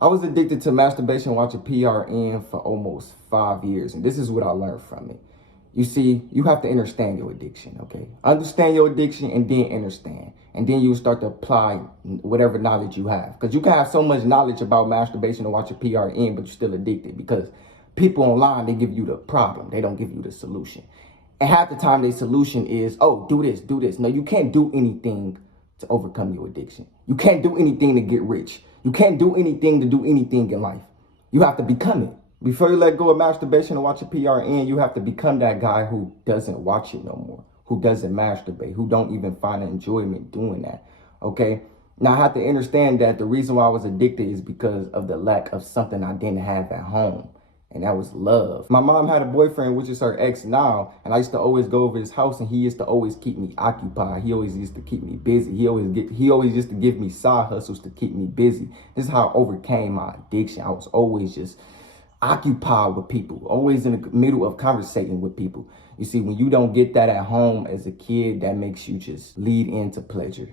I was addicted to masturbation watching PRN for almost 5 years, and this is what I learned from it. You see, you have to understand your addiction, okay? Understand your addiction and then understand. And then you start to apply whatever knowledge you have. Because you can have so much knowledge about masturbation and watching PRN, but you're still addicted because people online, they give you the problem. They don't give you the solution. And half the time, their solution is, oh, do this, do this. No, you can't do anything to overcome your addiction. You can't do anything to get rich. You can't do anything to do anything in life. You have to become it. Before you let go of masturbation and watch a PRN, you have to become that guy who doesn't watch it no more, who doesn't masturbate, who don't even find enjoyment doing that, okay? Now, I have to understand that the reason why I was addicted is because of the lack of something I didn't have at home, and that was love. My mom had a boyfriend, which is her ex now, and I used to always go over his house, and he used to always keep me occupied. He always used to keep me busy. He always used to give me side hustles to keep me busy. This is how I overcame my addiction. I was always just occupied with people, always in the middle of conversating with people. You see, when you don't get that at home as a kid, that makes you just lead into pleasure.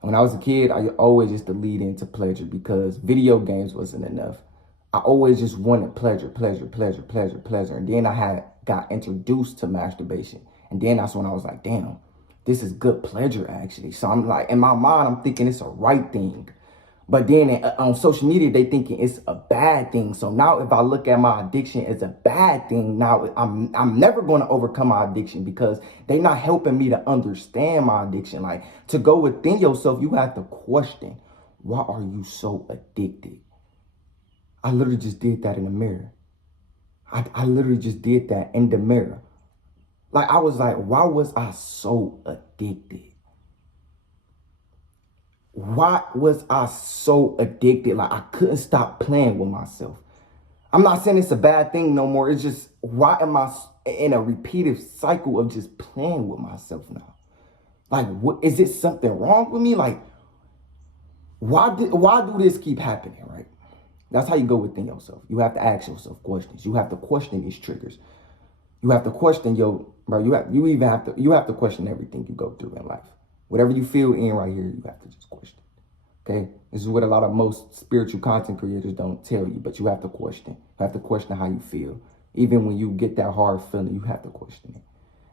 When I was a kid, I always used to lead into pleasure because video games wasn't enough. I always just wanted pleasure, pleasure, pleasure, pleasure, pleasure. And then I got introduced to masturbation. And then that's when I was like, damn, this is good pleasure actually. So I'm like, in my mind, I'm thinking it's a right thing. But then on social media, they thinking it's a bad thing. So now if I look at my addiction as a bad thing, now I'm never going to overcome my addiction because they're not helping me to understand my addiction. Like, to go within yourself, you have to question, why are you so addicted? I literally just did that in the mirror. I literally just did that in the mirror. Like, I was like, why was I so addicted? Why was I so addicted? Like, I couldn't stop playing with myself. I'm not saying it's a bad thing no more. It's just, why am I in a repeated cycle of just playing with myself now? Like, what, is it something wrong with me? Like, why do this keep happening, right? That's how you go within yourself. You have to ask yourself questions. You have to question these triggers. You have to question you have to question everything you go through in life. Whatever you feel in right here, you have to just question. Okay? This is what a lot of most spiritual content creators don't tell you, but you have to question. You have to question how you feel. Even when you get that hard feeling, you have to question it.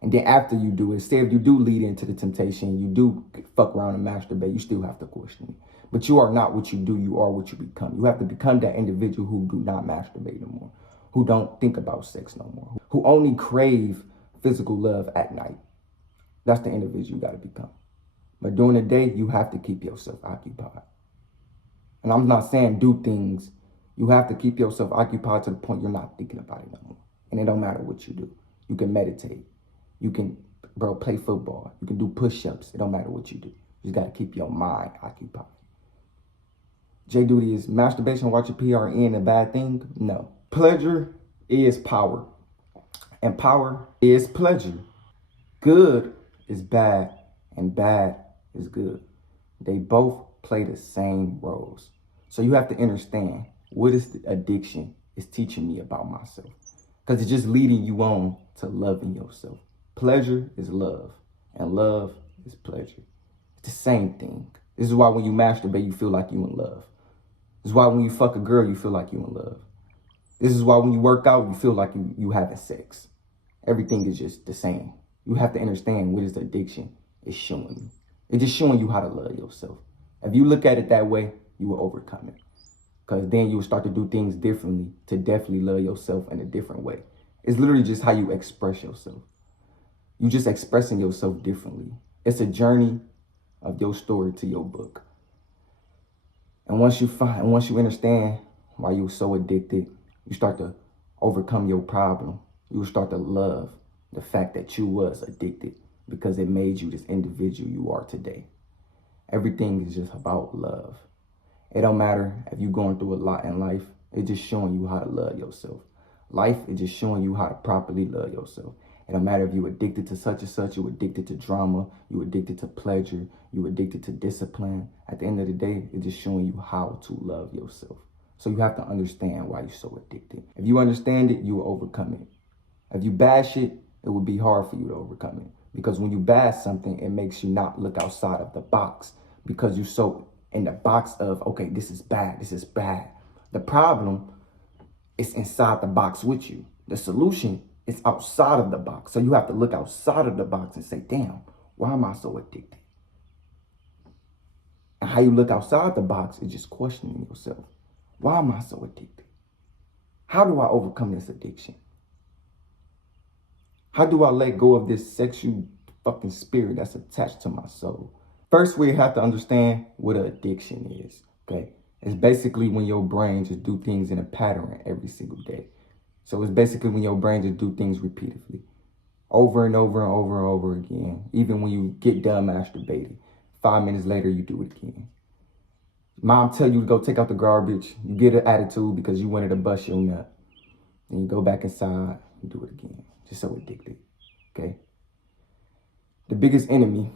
And then after you do it, say if you do lead into the temptation, you do fuck around and masturbate, you still have to question it. But you are not what you do, you are what you become. You have to become that individual who do not masturbate no more, who don't think about sex no more, who only crave physical love at night. That's the individual you got to become. But during the day, you have to keep yourself occupied. And I'm not saying do things. You have to keep yourself occupied to the point you're not thinking about it no more. And it don't matter what you do. You can meditate. You can, play football. You can do push-ups. It don't matter what you do. You just got to keep your mind occupied. Jayyduty, is masturbation watching PRN a bad thing? No. Pleasure is power. And power is pleasure. Good is bad. And bad is good. They both play the same roles. So you have to understand what is the addiction is teaching me about myself. Because it's just leading you on to loving yourself. Pleasure is love. And love is pleasure. It's the same thing. This is why when you masturbate, you feel like you in love. This is why when you fuck a girl, you feel like you in love. This is why when you work out, you feel like you having sex. Everything is just the same. You have to understand what is addiction is showing you. It's just showing you how to love yourself. If you look at it that way, you will overcome it. Because then you will start to do things differently to definitely love yourself in a different way. It's literally just how you express yourself. You just expressing yourself differently. It's a journey of your story to your book. And once you understand why you're so addicted, you start to overcome your problem. You will start to love the fact that you was addicted because it made you this individual you are today. Everything is just about love. It don't matter if you're going through a lot in life. It's just showing you how to love yourself. Life is just showing you how to properly love yourself. It don't matter if you're addicted to such and such, you're addicted to drama, you're addicted to pleasure, you're addicted to discipline. At the end of the day, it's just showing you how to love yourself. So you have to understand why you're so addicted. If you understand it, you will overcome it. If you bash it, it will be hard for you to overcome it. Because when you bash something, it makes you not look outside of the box because you're so in the box of, okay, this is bad, this is bad. The problem is inside the box with you. The solution is outside of the box. So you have to look outside of the box and say, damn, why am I so addicted? And how you look outside the box is just questioning yourself. Why am I so addicted? How do I overcome this addiction? How do I let go of this sexual fucking spirit that's attached to my soul? First, we have to understand what an addiction is, okay? It's basically when your brain just do things in a pattern every single day. So it's basically when your brain just do things repeatedly, over and over and over and over again. Even when you get done masturbating, 5 minutes later, you do it again. Mom tell you to go take out the garbage. You get an attitude because you wanted to bust your nut. Then you go back inside and do it again. Just so addicted, okay? The biggest enemy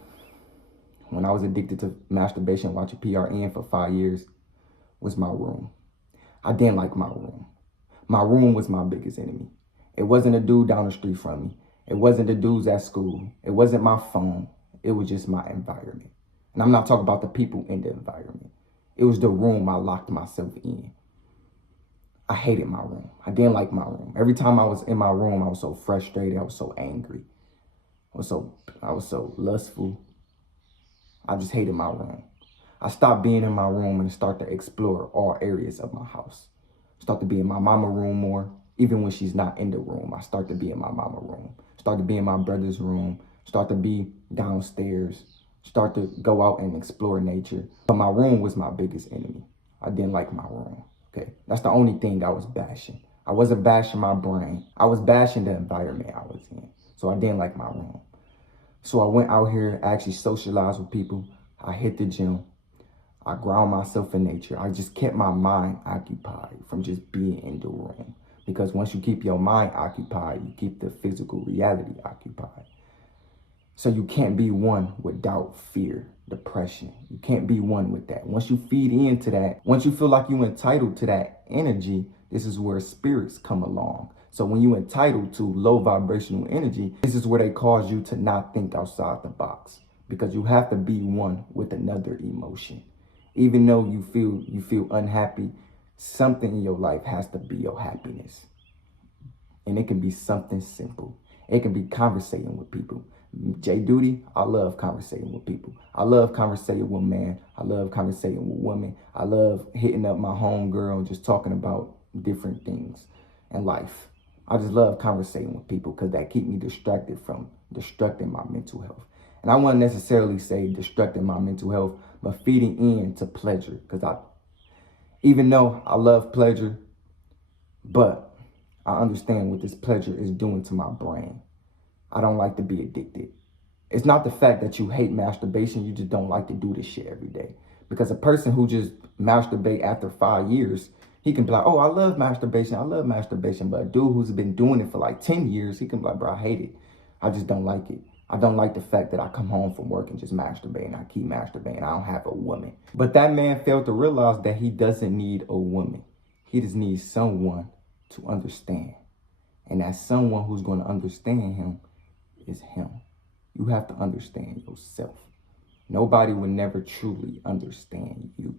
when I was addicted to masturbation, watching PRN for 5 years, was my room. I didn't like my room. My room was my biggest enemy. It wasn't a dude down the street from me. It wasn't the dudes at school. It wasn't my phone. It was just my environment. And I'm not talking about the people in the environment. It was the room I locked myself in. I hated my room. I didn't like my room. Every time I was in my room, I was so frustrated. I was so angry. I was so lustful. I just hated my room. I stopped being in my room and started to explore all areas of my house. Start to be in my mama room more. Even when she's not in the room, I start to be in my mama room. Start to be in my brother's room. Start to be downstairs. Start to go out and explore nature. But my room was my biggest enemy. I didn't like my room, okay? That's the only thing I was bashing. I wasn't bashing my brain. I was bashing the environment I was in. So I didn't like my room. So I went out here, actually socialized with people. I hit the gym. I ground myself in nature. I just kept my mind occupied from just being in the room. Because once you keep your mind occupied, you keep the physical reality occupied. So you can't be one without fear, depression. You can't be one with that. Once you feed into that, once you feel like you're entitled to that energy, this is where spirits come along. So when you're entitled to low vibrational energy, this is where they cause you to not think outside the box. Because you have to be one with another emotion. Even though you feel unhappy, something in your life has to be your happiness. And it can be something simple. It can be conversating with people. Jayyduty, I love conversating with people. I love conversating with men. I love conversating with women. I love hitting up my homegirl and just talking about different things in life. I just love conversating with people because that keep me distracted from destructing my mental health. And I wouldn't necessarily say destructing my mental health, but feeding into pleasure. Because even though I love pleasure, but I understand what this pleasure is doing to my brain. I don't like to be addicted. It's not the fact that you hate masturbation, you just don't like to do this shit every day. Because a person who just masturbate after 5 years, he can be like, oh, I love masturbation. But a dude who's been doing it for like 10 years, he can be like, bro, I hate it. I just don't like it. I don't like the fact that I come home from work and just masturbate and I keep masturbating. I don't have a woman. But that man failed to realize that he doesn't need a woman. He just needs someone to understand. And that someone who's going to understand him is him. You have to understand yourself. Nobody will never truly understand you.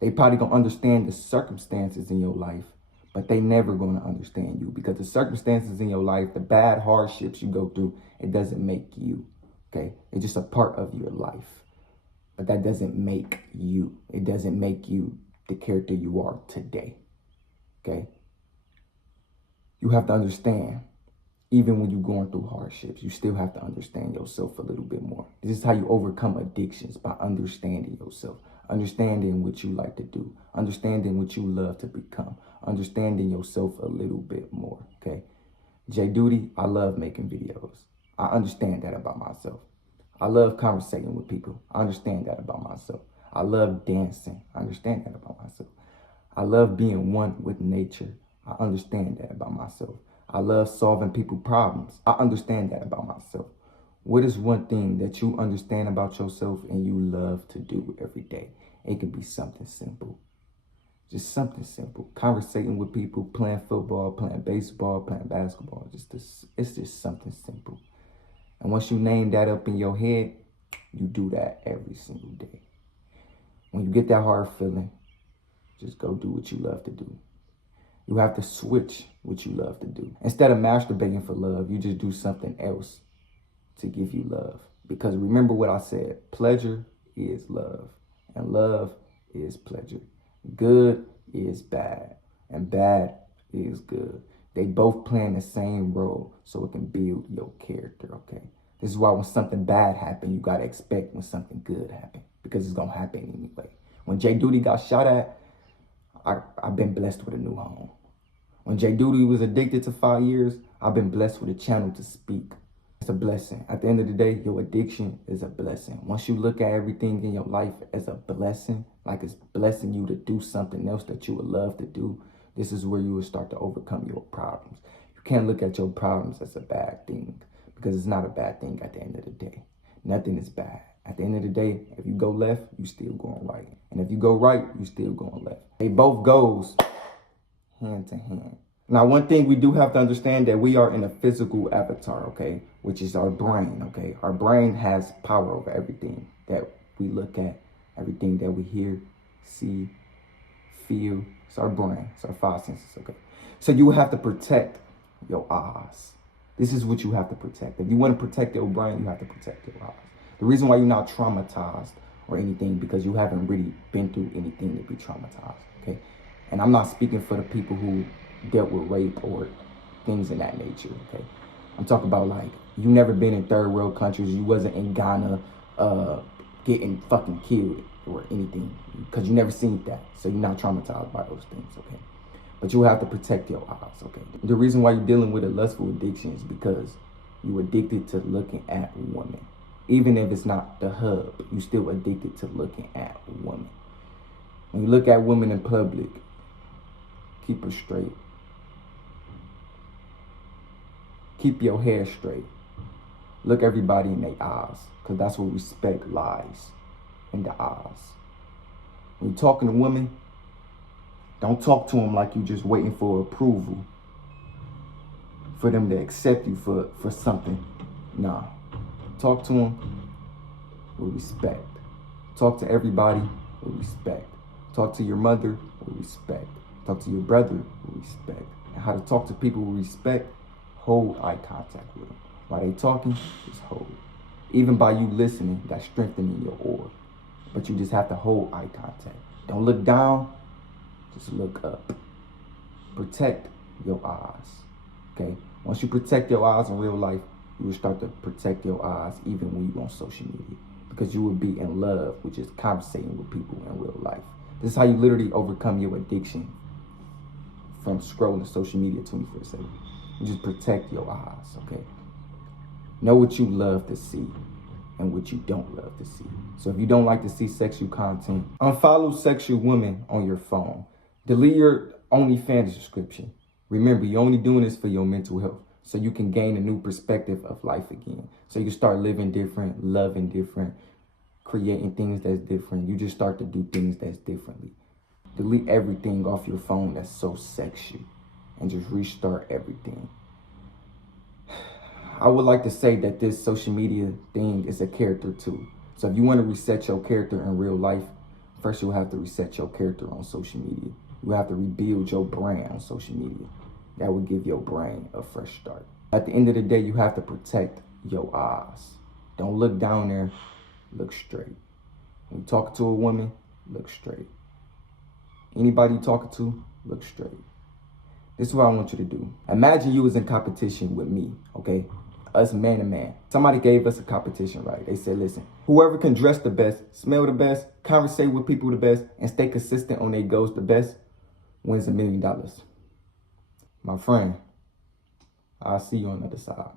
They probably gonna understand the circumstances in your life, but they never gonna understand you because the circumstances in your life, the bad hardships you go through, it doesn't make you, okay? It's just a part of your life, but that doesn't make you. It doesn't make you the character you are today, okay? You have to understand, even when you're going through hardships, you still have to understand yourself a little bit more. This is how you overcome addictions, by understanding yourself, understanding what you like to do, understanding what you love to become, understanding yourself a little bit more, okay? Jayyduty, I love making videos. I understand that about myself. I love conversating with people. I understand that about myself. I love dancing. I understand that about myself. I love being one with nature. I understand that about myself. I love solving people's problems. I understand that about myself. What is one thing that you understand about yourself and you love to do every day? It could be something simple. Just something simple. Conversating with people, playing football, playing baseball, playing basketball. It's just something simple. And once you name that up in your head, you do that every single day. When you get that hard feeling, just go do what you love to do. You have to switch what you love to do. Instead of masturbating for love, you just do something else to give you love. Because remember what I said, pleasure is love, and love is pleasure. Good is bad, and bad is good. They both playing the same role, so it can build your character, okay? This is why when something bad happens, you gotta expect when something good happens, because it's gonna happen anyway. When Jayyduty got shot at, I've been blessed with a new home. When Jayyduty was addicted to 5 years, I've been blessed with a channel to speak. It's a blessing. At the end of the day, your addiction is a blessing. Once you look at everything in your life as a blessing, like it's blessing you to do something else that you would love to do, this is where you will start to overcome your problems. You can't look at your problems as a bad thing, because it's not a bad thing at the end of the day. Nothing is bad. At the end of the day, if you go left, you still going right. And if you go right, you still going left. They both goes hand to hand. Now, one thing we do have to understand that we are in a physical avatar, okay, which is our brain, okay? Our brain has power over everything that we look at, everything that we hear, see, feel. It's our brain. It's our 5 senses, okay? So you have to protect your eyes. This is what you have to protect. If you want to protect your brain, you have to protect your eyes. The reason why you're not traumatized or anything, because you haven't really been through anything to be traumatized, okay? And I'm not speaking for the people who dealt with rape or things in that nature, okay? I'm talking about, like, you never been in third world countries. You wasn't in Ghana getting fucking killed or anything, because you never seen that. So you're not traumatized by those things, okay? But you have to protect your eyes, okay? The reason why you're dealing with a lustful addiction is because you're addicted to looking at women. Even if it's not the hub, you're still addicted to looking at women. When you look at women in public, keep her straight. Keep your hair straight. Look everybody in their eyes, because that's where respect lies, in the eyes. When you're talking to women, don't talk to them like you're just waiting for approval, for them to accept you for something. Nah. Talk to them with respect. Talk to everybody with respect. Talk to your mother with respect. Talk to your brother with respect. And how to talk to people with respect, hold eye contact with them. While they talking, just hold. Even by you listening, that's strengthening your aura. But you just have to hold eye contact. Don't look down, just look up. Protect your eyes, okay? Once you protect your eyes in real life, you will start to protect your eyes even when you're on social media, because you will be in love with just conversating with people in real life. This is how you literally overcome your addiction from scrolling social media 24/7. You just protect your eyes, okay? Know what you love to see and what you don't love to see. So if you don't like to see sexual content, unfollow sexual women on your phone. Delete your OnlyFans subscription. Remember, you're only doing this for your mental health, so you can gain a new perspective of life again. So you can start living different, loving different, creating things that's different. You just start to do things that's differently. Delete everything off your phone that's so sexual and just restart everything. I would like to say that this social media thing is a character too. So if you want to reset your character in real life, first you'll have to reset your character on social media. You have to rebuild your brand on social media. That would give your brain a fresh start. At the end of the day, you have to protect your eyes. Don't look down there, look straight. When you talk to a woman, look straight. Anybody you talking to, look straight. This is what I want you to do. Imagine you was in competition with me, okay? Us man to man. Somebody gave us a competition, right? They said, listen, whoever can dress the best, smell the best, conversate with people the best, and stay consistent on their goals the best, wins $1 million. My friend, I'll see you on the other side.